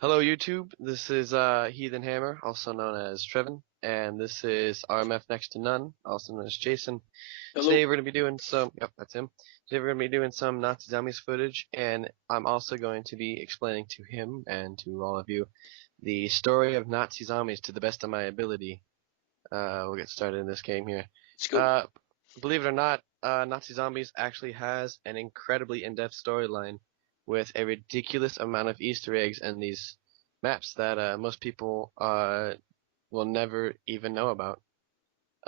Hello YouTube, this is HEATHENxHAMMER, also known as Trevin, and this is RMF Next to None, also known as Jason. Hello. Today we're going to be doing that's him. Today we're going to be doing some Nazi Zombies footage, and I'm also going to be explaining to him and to all of you the story of Nazi zombies to the best of my ability. We'll get started in this game here. Let's go. Uh, Believe it or not, Nazi Zombies actually has an incredibly in-depth storyline with a ridiculous amount of Easter eggs and these maps that most people will never even know about.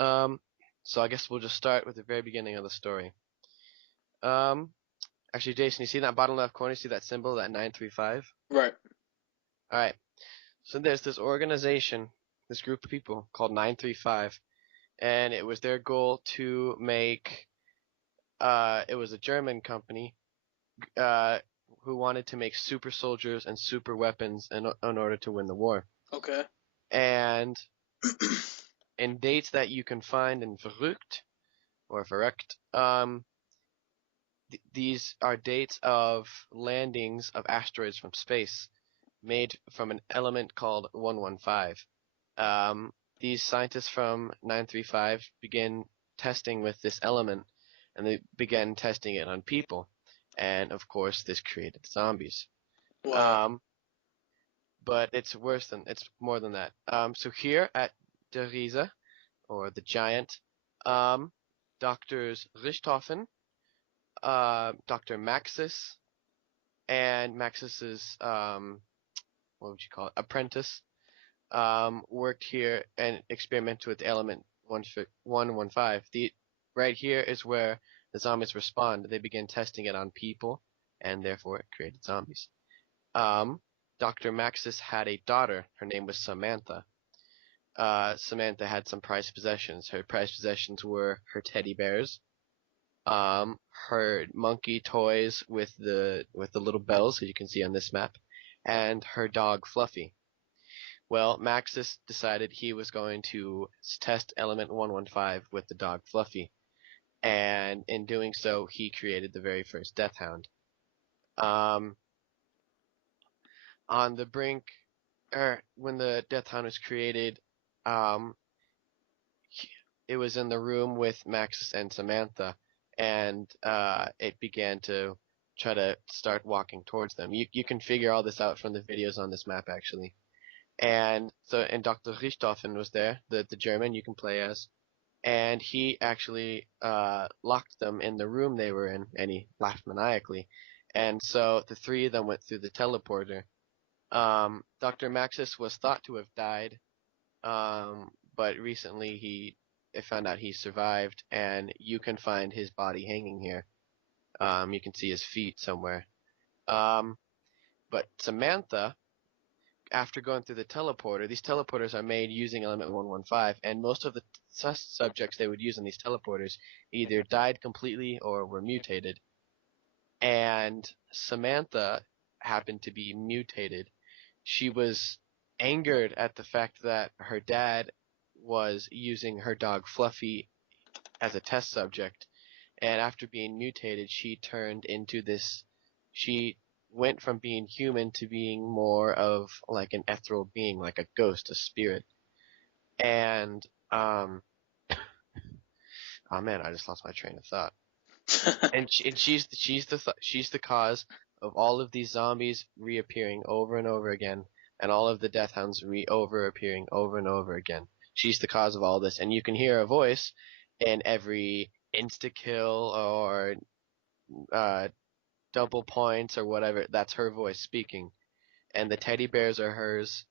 Um, so I guess we'll just start with the very beginning of the story. Um, Actually, Jason, you see that bottom left corner? You see that symbol, that 935? Right. All right. So there's this organization, this group of people called 935, and it was their goal to make. It was a German company uh, who wanted to make super soldiers and super weapons in order to win the war. Okay. And in dates that you can find in Verrückt or Verrückt, these are dates of landings of asteroids from space made from an element called 115. Um, these scientists from 935 began testing with this element, and they began testing it on people. And of course, this created zombies. Wow. Um, but it's more than that. So here at Der Riese, or the Giant, um, Doctors Richthofen, Dr. Maxis, and Maxis's, what would you call it, apprentice, worked here and experimented with the element 115. Right here is where the zombies respond. They begin testing it on people, and therefore it created zombies. Um, Dr. Maxis had a daughter. Her name was Samantha. Samantha had some prized possessions. Her prized possessions were her teddy bears, her monkey toys with the little bells, as you can see on this map, and her dog Fluffy. Well, Maxis decided he was going to test element 115 with the dog Fluffy, and in doing so, he created the very first Death Hound. Um, on the brink, when the Death Hound was created, um, it was in the room with Maxis and Samantha, and it began to try to start walking towards them. You can figure all this out from the videos on this map, actually. And Dr. Richthofen was there, the German you can play as, and he actually locked them in the room they were in, and he laughed maniacally. And so the three of them went through the teleporter. Dr. Maxis was thought to have died, but recently they found out he survived, and you can find his body hanging here. You can see his feet somewhere. Um, but Samantha, after going through the teleporter, these teleporters are made using element 115, and most of the subjects they would use in these teleporters either died completely or were mutated. And Samantha happened to be mutated. She was angered at the fact that her dad was using her dog Fluffy as a test subject, and after being mutated, she turned into this. She went from being human to being more of like an ethereal being, like a ghost, a spirit. And oh man, I just lost my train of thought. And she's the cause of all of these zombies reappearing over and over again, and all of the death hounds over appearing over and over again. She's the cause of all this, and you can hear a voice in every insta kill or uh, double points or whatever. That's her voice speaking, and the teddy bears are hers,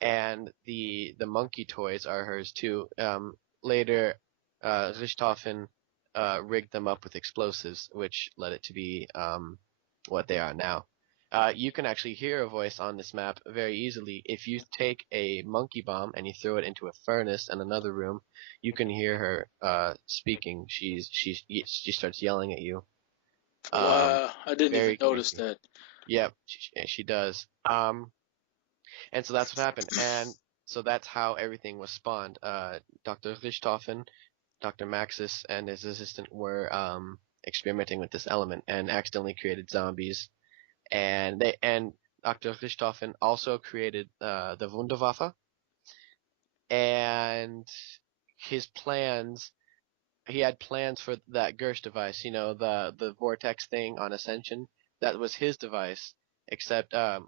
and the monkey toys are hers too. Later, Richthofen rigged them up with explosives, which led it to be what they are now. You can actually hear a voice on this map very easily. If you take a monkey bomb and you throw it into a furnace in another room, you can hear her speaking. She starts yelling at you. Um, Wow. I didn't even Very notice creepy. that. Yep, she does. And so that's what happened. And so that's how everything was spawned. Dr. Richthofen, Dr. Maxis, and his assistant were experimenting with this element and accidentally created zombies. And Dr. Richthofen also created the Wunderwaffe, and his plans. He had plans for that Gersh device, the vortex thing on Ascension. That was his device, except a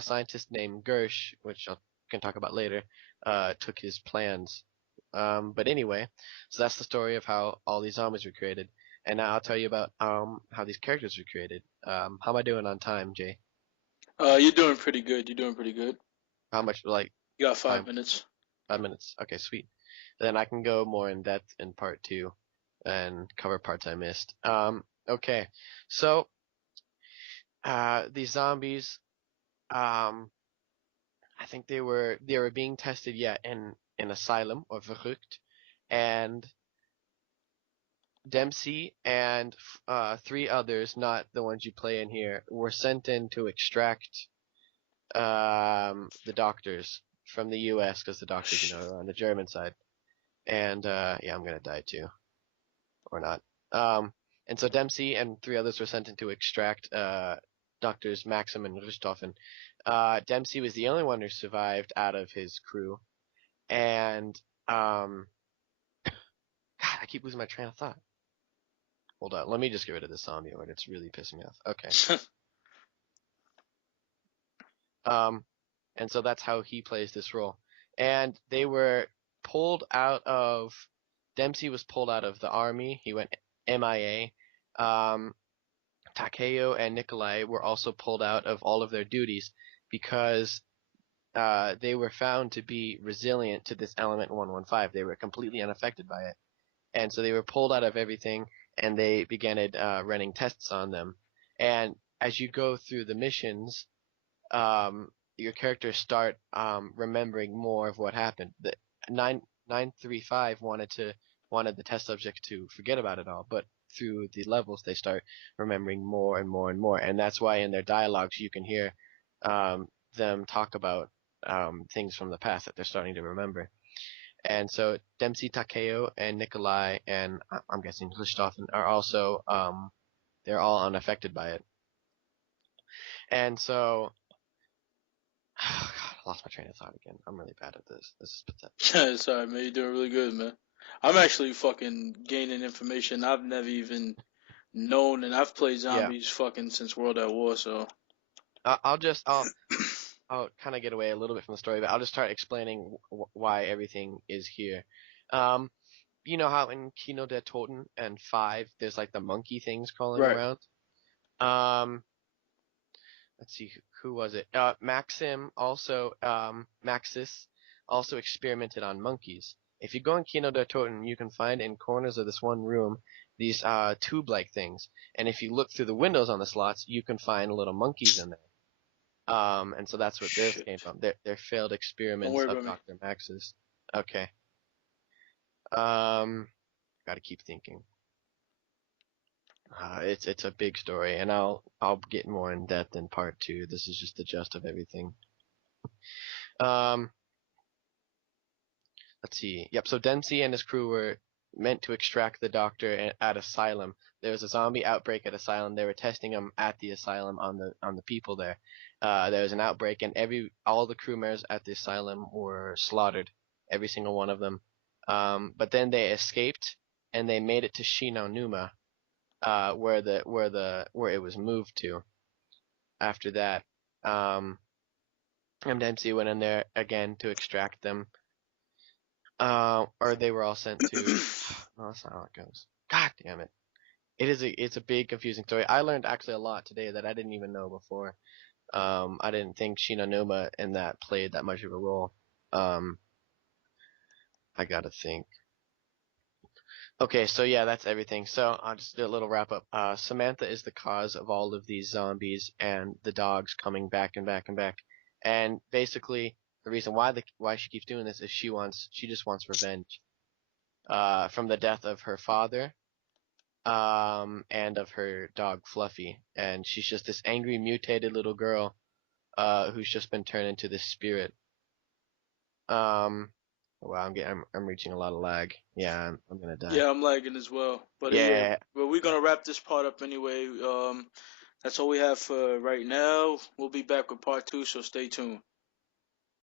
scientist named Gersh, which I can talk about later, took his plans. But anyway, so that's the story of how all these zombies were created. And now I'll tell you about how these characters were created. How am I doing on time, Jay? You're doing pretty good. You're doing pretty good. How much like You got five time? minutes. 5 minutes. Okay, sweet. Then I can go more in depth in part two and cover parts I missed. Okay. So these zombies, I think they were being tested, yeah, in an asylum or verrückt, and Dempsey and three others, not the ones you play in here, were sent in to extract the doctors from the U.S. because the doctors, are on the German side. And yeah, I'm gonna die too, or not. And so Dempsey and three others were sent in to extract doctors Maxim and Richthofen. Dempsey was the only one who survived out of his crew, and God, I keep losing my train of thought. Hold on, let me just get rid of this zombie alert. It's really pissing me off. Okay. Um, and so that's how he plays this role. And they were pulled out of. Dempsey was pulled out of the army. He went MIA. Takeo and Nikolai were also pulled out of all of their duties because they were found to be resilient to this element 115. They were completely unaffected by it. And so they were pulled out of everything, and they began running tests on them. And as you go through the missions, your characters start remembering more of what happened. The 935 wanted the test subject to forget about it all, but through the levels they start remembering more and more and more, and that's why in their dialogues you can hear them talk about things from the past that they're starting to remember. And so Dempsey, Takeo, and Nikolai, and I'm guessing Richthofen are also they're all unaffected by it. And so oh God, I lost my train of thought again. I'm really bad at this. This is pathetic. Yeah, sorry, man. You're doing really good, man. I'm actually fucking gaining information I've never even known, and I've played Yeah, zombies fucking since World at War, so. I'll kind of get away a little bit from the story, but I'll just start explaining why everything is here. Um, you know how in Kino der Toten and 5, there's like the monkey things crawling Right. around. Um, let's see, who was it? Maxis also experimented on monkeys. If you go in Kino der Toten, you can find in corners of this one room these tube-like things, and if you look through the windows on the slots, you can find little monkeys in there. And so that's what this came Shit. from. They're failed Don't experiments worry of about me. Dr. Max's. Okay. Um, gotta keep thinking. It's a big story, and I'll get more in depth in part two. This is just the gist of everything. Um, let's see. Yep. So Dempsey and his crew were meant to extract the doctor at Asylum. There was a zombie outbreak at Asylum. They were testing him at the Asylum on the people there. There was an outbreak, and all the crew members at the Asylum were slaughtered, every single one of them. But then they escaped, and they made it to Shinonuma, where it was moved to. After that, um, and Dempsey went in there again to extract them. Or they were all sent to. No, that's not how it goes. God damn it! It's a big confusing story. I learned actually a lot today that I didn't even know before. I didn't think Shinonuma in that played that much of a role. Um, I gotta think. Okay, so yeah, that's everything. So I'll just do a little wrap up. Samantha is the cause of all of these zombies and the dogs coming back and back and back. And basically, the reason why she keeps doing this is she just wants revenge. From the death of her father, and of her dog Fluffy. And she's just this angry, mutated little girl, who's just been turned into this spirit. Um, wow, I'm reaching a lot of lag. Yeah, I'm gonna die. Yeah, I'm lagging as well. But yeah, Yeah, but we're gonna wrap this part up anyway. That's all we have for right now. We'll be back with part two, so stay tuned.